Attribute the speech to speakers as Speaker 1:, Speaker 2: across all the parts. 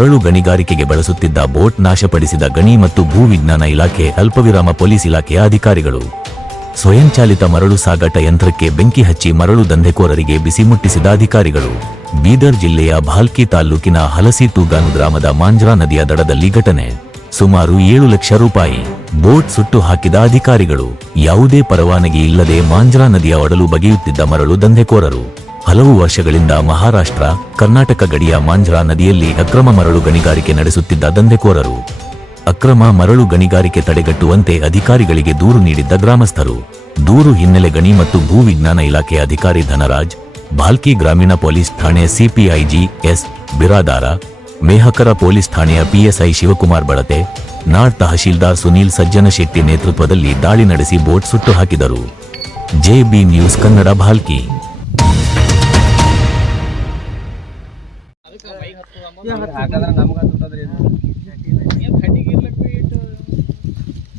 Speaker 1: ಮರಳು ಗಣಿಗಾರಿಕೆಗೆ ಬಳಸುತ್ತಿದ್ದ ಬೋಟ್ ನಾಶಪಡಿಸಿದ ಗಣಿ ಮತ್ತು ಭೂ ವಿಜ್ಞಾನ ಇಲಾಖೆ, ಅಲ್ಪವಿರಾಮ ಪೊಲೀಸ್ ಇಲಾಖೆಯ ಅಧಿಕಾರಿಗಳು. ಸ್ವಯಂಚಾಲಿತ ಮರಳು ಸಾಗಾಟ ಯಂತ್ರಕ್ಕೆ ಬೆಂಕಿ ಹಚ್ಚಿ ಮರಳು ದಂಧೆಕೋರರಿಗೆ ಬಿಸಿ ಮುಟ್ಟಿಸಿದ ಅಧಿಕಾರಿಗಳು. ಬೀದರ್ ಜಿಲ್ಲೆಯ ಭಾಲ್ಕಿ ತಾಲೂಕಿನ ಹಲಸಿ ತೂಗಾನು ಗ್ರಾಮದ ಮಾಂಜ್ರಾ ನದಿಯ ದಡದಲ್ಲಿ ಘಟನೆ. ಸುಮಾರು ಏಳು ಲಕ್ಷ ರೂಪಾಯಿ. ಬೋಟ್ ಸುಟ್ಟು ಹಾಕಿದ ಅಧಿಕಾರಿಗಳು. ಯಾವುದೇ ಪರವಾನಗಿ ಇಲ್ಲದೆ ಮಾಂಜ್ರಾ ನದಿಯ ಒಡಲು ಬಗೆಯುತ್ತಿದ್ದ ಮರಳು ದಂಧೆಕೋರರು. ಹಲವು ವರ್ಷಗಳಿಂದ ಮಹಾರಾಷ್ಟ್ರ, ಕರ್ನಾಟಕ ಗಡಿಯ ಮಾಂಜ್ರಾ ನದಿಯಲ್ಲಿ ಅಕ್ರಮ ಮರಳು ಗಣಿಗಾರಿಕೆ ನಡೆಸುತ್ತಿದ್ದ ದಂಧೆಕೋರರು. ಅಕ್ರಮ ಮರಳು ಗಣಿಗಾರಿಕೆ ತಡೆಗಟ್ಟುವಂತೆ ಅಧಿಕಾರಿಗಳಿಗೆ ದೂರು ನೀಡಿದ್ದ ಗ್ರಾಮಸ್ಥರು. ದೂರು ಹಿನ್ನೆಲೆ ಗಣಿ ಮತ್ತು ಭೂ ವಿಜ್ಞಾನ ಇಲಾಖೆ ಅಧಿಕಾರಿ ಧನರಾಜ್, ಭಾಲ್ಕಿ ಗ್ರಾಮೀಣ ಪೊಲೀಸ್ ಠಾಣೆ CPI G S Biradar, Mehkar police ಠಾಣೆಯ ಪಿಎಸ್ಐ ಶಿವಕುಮಾರ್ ಬಳತೆ, ನಾಡ್ ತಹಶೀಲ್ದಾರ್ ಸುನೀಲ್ ಸಜ್ಜನ ಶೆಟ್ಟಿ ನೇತೃತ್ವದಲ್ಲಿ ದಾಳಿ ನಡೆಸಿ ಬೋಟ್ ಸುಟ್ಟು ಹಾಕಿದರು. JB news Kannada Bhalki.
Speaker 2: ಹಾಗಾದ್ರೆ ನಮ್ಗ ಹತ್ತದ್ರಿ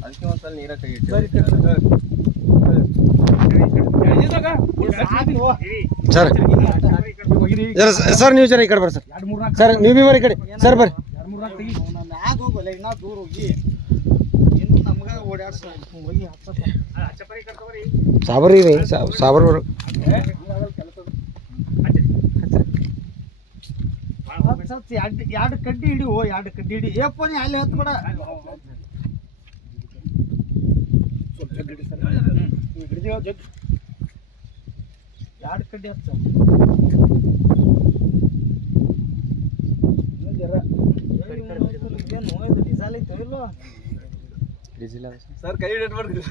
Speaker 2: ಅದಕ್ಕೆ ಒಂದ್ಸಲ ನೀರ ಕೈ ಇಟ್ಟು
Speaker 3: ಸರ್ ಹೋಗಿ ಸರ್. ನೀವು ಜರ ಈ ಕಡೆ ಬರ್ರಿ ಸರ್. ಸರ್ ನೀವು ಬಿ ಬರ್ರಿ ಈ ಕಡೆ. ಸರ್ ಬರ್ರಿ.
Speaker 4: ಮ್ಯಾಗ ಹೋಗಲ್ಲ ಇನ್ನ ದೂರ ಹೋಗಿ. ಇನ್ನು ನಮ್ಗ ಓಡಾಡ್ಸ. ಹೋಗಿ
Speaker 3: ಸಾಬರ್ ಸಾಬರ್
Speaker 4: ಎರಡು ಎರಡು ಕಡ್ಡಿ ಹಿಡಿ ಓ ಎರಡು ಕಡ್ಡಿ ಹಿಡಿ ಏಪ್ಪ ನೀ ಅಲ್ಲಿ ಹತ್ತು ಬಿಡ. ಎರಡು ಕಡ್ಡಿ ಹಚ್ಚ ಏನು ಡಿಸೈಲ್ ಐತೋ ಇಲ್ಲೋ?
Speaker 2: ಸರ್. ಕೈ ಇಟ್ಬಿಡ್ರಿ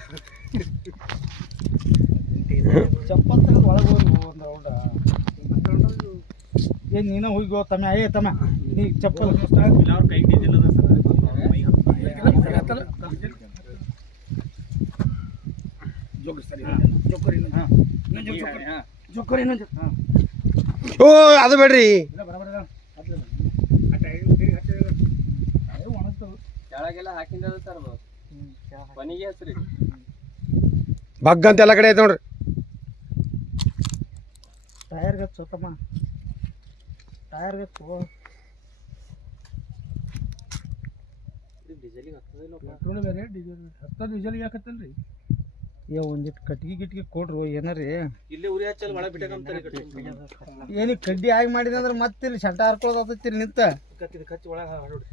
Speaker 4: ಚಪ್ಪಲ್ ತೆಗೆದು ಒಳಗೆ ಹೋಗಿ ಒಂದು ರೌಂಡ ಏನು ನೀನ ಹೋಗಿ ತಮ್ಮ ಏ ತಮ್ಮ ನೀ ಚಪ್ಪಲ್. ಜೋಕರಿ ಇನ್ನೊಂದು
Speaker 3: ಓ ಅದು ಬೇಡ್ರಿ.
Speaker 2: ಕೆಳಗೆಲ್ಲ ಹಾಕಿಂದ ಸರ್ ಮನೆಗೆ ಹಚ್ರಿ
Speaker 3: ಬಗ್ ಅಂತ ಎಲ್ಲ ಕಡೆ ಐತೆ ನೋಡ್ರಿ.
Speaker 4: ಟೈರ್ಗೆ ಹಚ್ಚು ತಮ್ಮ ಬೇಕು. ಪೆಟ್ರೋಲ್ ಬೇರೆ ಡೀಸೆಲ್ ಹತ್ತದ ಡೀಸೆಲ್ಗೆ ಯಾಕತ್ತಲ್ರಿ ಏ ಒಂದಿಟ್ಟು ಕಟ್ಗೆ ಗಿಟ್ಗೆ ಕೊಡ್ರು ಏನಾರಿ?
Speaker 2: ಇಲ್ಲೇ ಉರಿ ಹಚ್ಚಲ್ ಒಳಗೆ
Speaker 4: ಏನಿ ಕಡ್ಡಿ ಆಗಿ ಮಾಡಿದ್ರೆ ಅಂದ್ರೆ ಮತ್ತೆ ಇಲ್ಲಿ ಶಟ ಹಾರ್ಕೊಳ್ಳೋದತ್ತೈತಿ ನಿಂತ?
Speaker 2: ಕತ್ತಿ ಕಚ್ಚಿ ಒಳಗೆ ಹಾಡೋಡಿ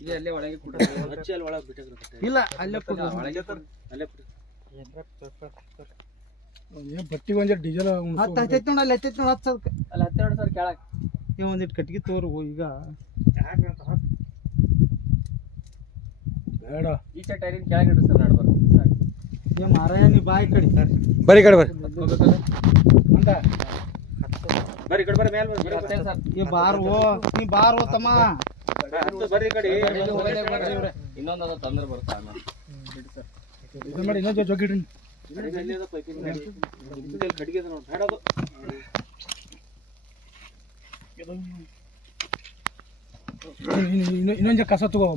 Speaker 2: ಇಲ್ಲಿ ಅಲ್ಲೇ ಒಳಗೆ ಕೂಡ ಹಚ್ಚಿ ಅಲ್ಲಿ ಒಳಗೆ
Speaker 4: ಇಲ್ಲ ಅಲ್ಲೇ ಕೊಡ್ರಿ. ಬಟ್ಟಿಗೆ ಒಂದಿಟ್ಟು ಡೀಸೆಲ್ ಹತ್ತು ಹತ್ತೈತಿ ನೋಡಿ ಅಲ್ಲಿ ಹತ್ತೈತಿ ನೋಡಿ ಹಚ್ಚದಕ್ಕೆ
Speaker 2: ಅಲ್ಲಿ ಹತ್ತೆರಡು ಕೆಳಗೆ.
Speaker 4: ನೀವು ಒಂದಿಟ್ಟು ಕಟ್ಟಿಗೆ ತೋರು ಈಗ. ಬೇಡ.
Speaker 2: ಈಚೆ ಟೈರಿನ ಕೆಳಗೆ ಇಡ್ರಿ ಸರ್ ನಡ್ಬಾರ್ದು. ಸಾಕು.
Speaker 4: ಏ ಮಾರಾಯ ನೀ ಬಾಯಿ ಕಡಿ
Speaker 3: ಸರ್. ಈ ಕಡೆ ಬರ್ರಿ.
Speaker 4: ಅಂತ
Speaker 2: ಬರ್ರಿ ಈ ಕಡೆ ಬರ್ರಿ ಮೇಲೆ ಬರ್ರಿ. ಸರ್
Speaker 4: ಏ ಓ ನೀ ಬಾರೋ ತಮ್ಮ.
Speaker 2: ಬರಿ ಬರ್ರಿ ಈ ಕಡೆ. ಇನ್ನೊಂದು ಅದ ತೊಂದ್ರೆ ಬರುತ್ತೆ ಆಮೇಲೆ.
Speaker 4: ಇದು ಮಾಡಿ ಇನ್ನೊಂದು ಜೋಗಿಡ್ರಿ
Speaker 2: ಎಲ್ಲಿ ಅದ ನೋಡಿ ಬೇಡದು ಕಡ್ಗೆ
Speaker 4: ಇನ್ನೊಂದು ಕಸ ತಗೋ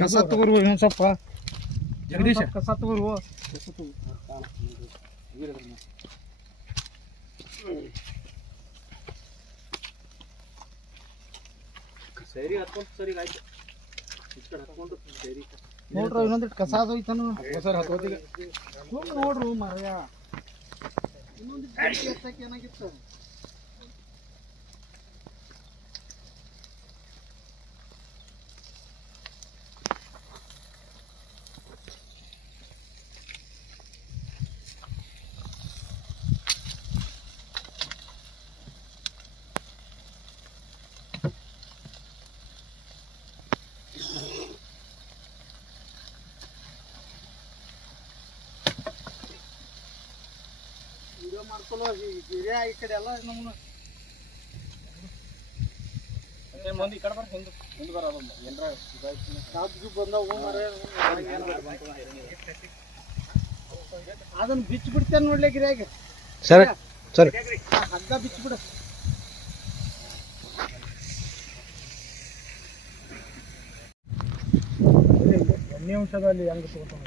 Speaker 4: ಕಸ ತಗೋರು ಇನ್ನೊಂದು ಸ್ವಲ್ಪ. ಜಗದೀಶ. ಕಸ ತಗೋರು
Speaker 2: ಸರಿ ಹತ್ಕೊಂಡು ಸರಿ ಆಯ್ತು. ಕಡೆ ಹತ್ಕೊಂಡು ಸರಿ.
Speaker 4: ನೋಡ್ರಿ ಇನ್ನೊಂದಿಟ್ಟು ಕಸ ಅದು ಐತನು? ಸರ್ ಹತ್ತೋತಿಗೆ ಸುಮ್ಮನೆ ನೋಡ್ರು ಮರಯ ಇನ್ನೊಂದಿಟ್ಟು ಏನಾಗಿತ್ತು? ಈ ಕಡೆ ಎಲ್ಲ ನಮ್ಮನ್ನ
Speaker 2: ಮಂದಿ. ಈ ಕಡೆ ಬರ್ರಿ ಹಿಂದೆ ಹಿಂದೆ ಬರೋದು ಏನರ ಇದಾಯ್ತು.
Speaker 4: ಕಾಬ್ಜು ಬಂದವು ಮರ ಅದನ್ನ ಬಿಚ್ಚ ಬಿಡ್ತೇನೆ ನೋಡ್ಲಿ ಗಿರಿಯಾಗ.
Speaker 3: ಸರ್ ಸರಿ?
Speaker 4: ಹಗ್ಗ ಬಿಚ್ಚ ಬಿಡ ಎಣ್ಣೆ ಅಂಶದಲ್ಲಿ ಹೆಂಗ್ ತಗೋತಾನೆ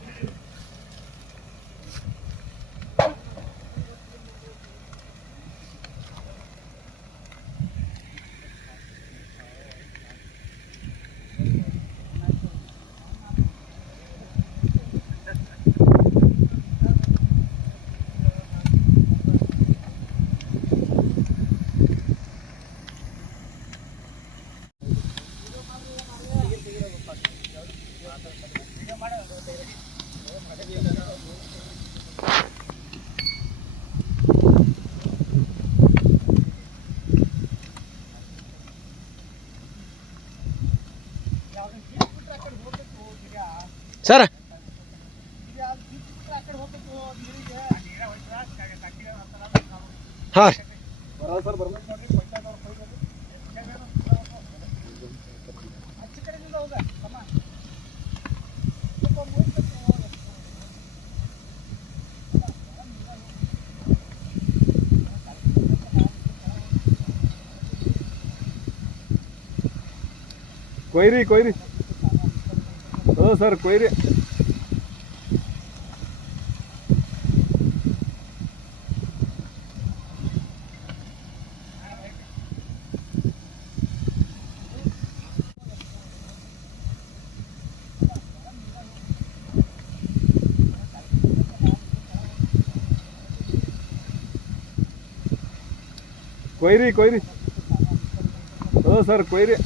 Speaker 4: ಸರ್. ಹಾಂ.
Speaker 3: ಕೊಯ್ರಿ ಕೊಯ್ರಿ ಹ್ಞೂ ಸರ್ ಕೊಯ್ರಿ ಕೊಯ್ರಿ ಕೊಯ್ರಿ ಹ್ಞೂ ಸರ್ ಕೊಯ್ರಿ